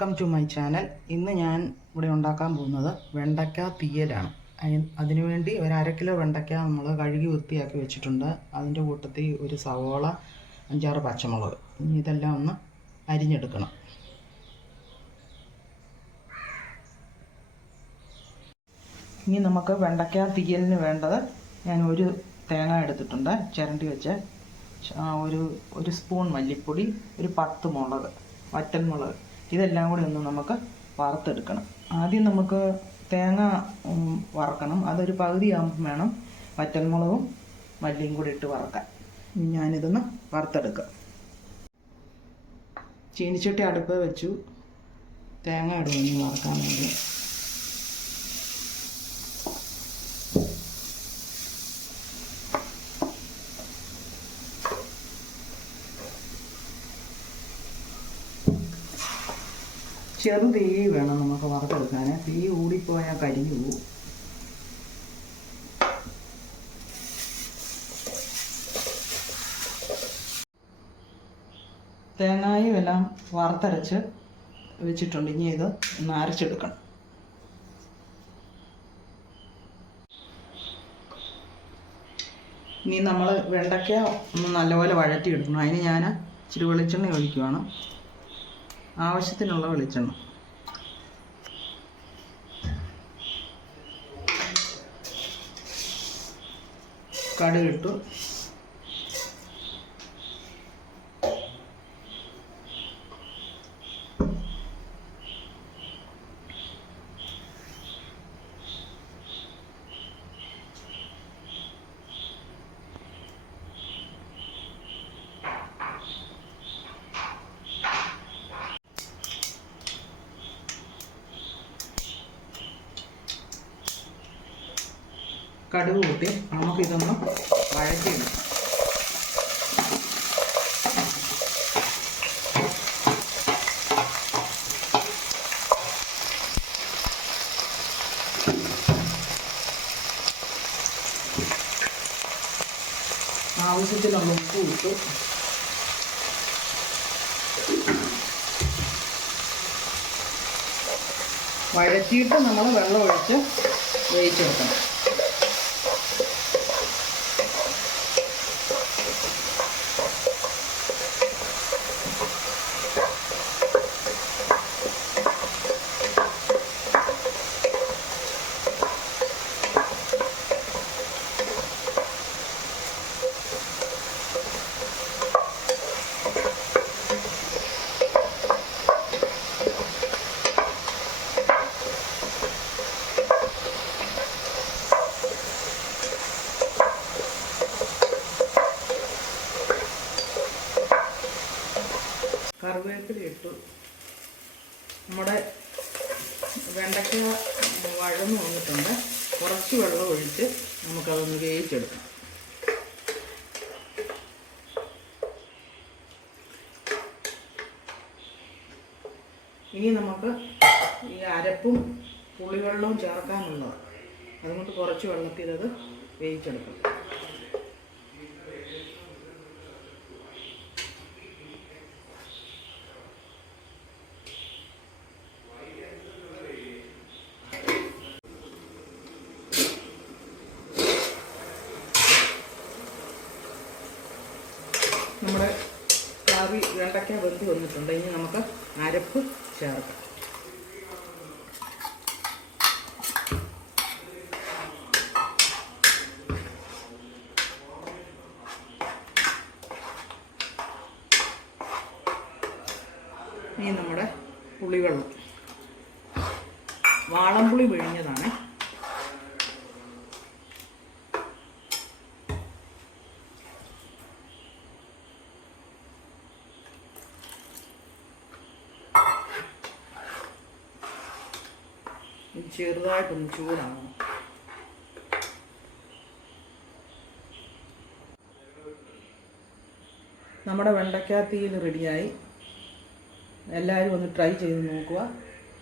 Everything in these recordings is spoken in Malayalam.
Welcome to my channel. ഇന്ന് ഞാൻ ഇവിടെ ഉണ്ടാക്കാൻ പോകുന്നത് വെണ്ടയ്ക്ക തീയലാണ്. അതിനുവേണ്ടി ഒരു 1/2 കിലോ വെണ്ടയ്ക്ക നമ്മൾ കഴുകി വൃത്തിയാക്കി വെച്ചിട്ടുണ്ട്. അതിൻ്റെ കൂട്ടത്തിൽ ഒരു സവോള, 5-6 പച്ചമുളക്. ഇനി ഇതെല്ലാം ഒന്ന് അരിഞ്ഞെടുക്കണം. ഇനി നമുക്ക് വെണ്ടയ്ക്ക തീയലിന് വേണ്ടത്, ഞാൻ ഒരു തേങ്ങ എടുത്തിട്ടുണ്ട്, ചിരണ്ടി വെച്ച് ഒരു സ്പൂൺ മല്ലിപ്പൊടി, ഒരു 10 മുളക്, വറ്റൽമുളക്, ഇതെല്ലാം കൂടി ഒന്ന് നമുക്ക് വറുത്തെടുക്കണം. ആദ്യം നമുക്ക് തേങ്ങ വറക്കണം. അതൊരു പകുതി ആകുമ്പം വേണം വറ്റൽമുളകും മല്ലിയും കൂടി ഇട്ട് വറക്കാൻ. ഞാനിതൊന്ന് വറുത്തെടുക്കാം. ചീനിച്ചട്ടി അടുപ്പ് വെച്ചു. തേങ്ങ ഇടുന്നു വറക്കാൻ വേണ്ടി. ചെറു തീ വേണം നമുക്ക് വറുത്തെടുക്കാൻ. തീ കൂടിപ്പോയാൽ കരിഞ്ഞു പോകും. തേങ്ങയും എല്ലാം വറുത്തരച്ച് വെച്ചിട്ടുണ്ട്. ഇനി ഇത് ഒന്ന് അരച്ചെടുക്കണം. ഇനി നമ്മൾ വെണ്ടയ്ക്ക ഒന്ന് നല്ലപോലെ വഴറ്റിയെടുക്കണം. അതിന് ഞാൻ ഇച്ചിരി വെളിച്ചെണ്ണ ഒഴിക്കുവാണ്. ആവശ്യത്തിനുള്ള വെളിച്ചെണ്ണ. കടുകിട്ടു. കടുക് കൂട്ടി നമുക്കിതൊന്ന് വഴറ്റിയിടാം. ആവശ്യത്തിനുള്ള ഉപ്പ് ഇട്ടു. വഴറ്റിയിട്ട് നമ്മൾ വെള്ളം ഒഴിച്ച് വേവിച്ചെടുക്കണം. കറിവേപ്പില ഇട്ടു. നമ്മുടെ വെണ്ടയ്ക്ക വഴന്ന് വന്നിട്ടുണ്ട്. കുറച്ച് വെള്ളം ഒഴിച്ച് നമുക്കതൊന്ന് വേവിച്ചെടുക്കാം. ഇനി നമുക്ക് ഈ അരപ്പും പുളിവെള്ളവും ചേർക്കാനുള്ളതാണ്. അതുകൊണ്ട് കുറച്ച് വെള്ളത്തിൽ അത് വേവിച്ചെടുക്കാം. നമ്മുടെ കറി വെണ്ടയ്ക്ക വെന്ത് വന്നിട്ടുണ്ട്. ഇനി നമുക്ക് അരപ്പ് ചേർക്കാം. ഇനി നമ്മുടെ പുളിവെള്ളം, വാളംപുളി പിഴിഞ്ഞതാണ്. ചെറുതായിട്ടൊന്ന് ചൂടാകണം. നമ്മുടെ വെണ്ടയ്ക്ക തീയൽ റെഡിയായി. എല്ലാവരും ഒന്ന് ട്രൈ ചെയ്ത് നോക്കുക.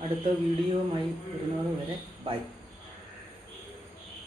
അടുത്ത വീഡിയോയുമായി വരുന്നത് വരെ ബൈ.